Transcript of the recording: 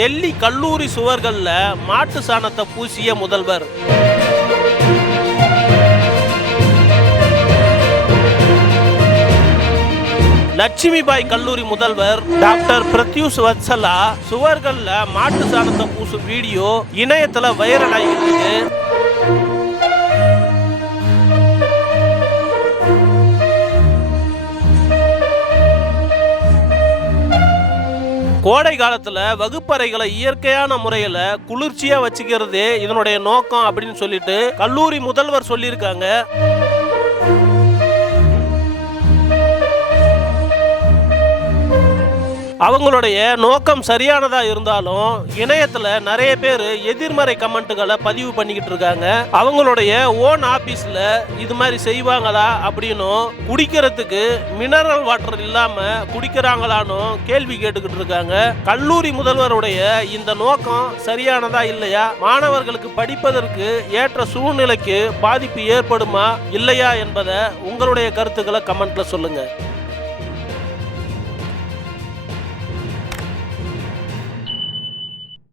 டெல்லி கல்லூரி சுவர்களில் மாட்டு சாணத்தை பூசிய முதல்வர். லட்சுமிபாய் கல்லூரி முதல்வர் டாக்டர் பிரத்யூஷ் வத்சலா சுவர்கள்ல மாட்டு சாணத்தை பூசும் வீடியோ இணையத்துல வைரல் ஆகிட்டு கோடை காலத்தில் வகுப்பறைகளை இயற்கையான முறையில் குளிர்ச்சியாக வச்சுக்கிறதே இதனுடைய நோக்கம் அப்படின்னு சொல்லிட்டு கல்லூரி முதல்வர் சொல்லியிருக்காங்க. அவங்களுடைய நோக்கம் சரியானதா இருந்தாலும் இணையத்துல நிறைய பேர் எதிர்மறை கமெண்ட்டுகளை பதிவு பண்ணிக்கிட்டு இருக்காங்க. அவங்களுடைய ஓன் ஆபீஸ்ல இது மாதிரி செய்வாங்களா அப்படின்னும் குடிக்கிறதுக்கு மினரல் வாட்டர் இல்லாம குடிக்கிறாங்களான்னு கேள்வி கேட்டுக்கிட்டு இருக்காங்க. கல்லூரி முதல்வருடைய இந்த நோக்கம் சரியானதா இல்லையா? மாணவர்களுக்கு படிப்பதற்கு ஏற்ற சூழ்நிலைக்கு பாதிப்பு ஏற்படுமா இல்லையா என்பதை உங்களுடைய கருத்துக்களை கமெண்ட்ல சொல்லுங்க.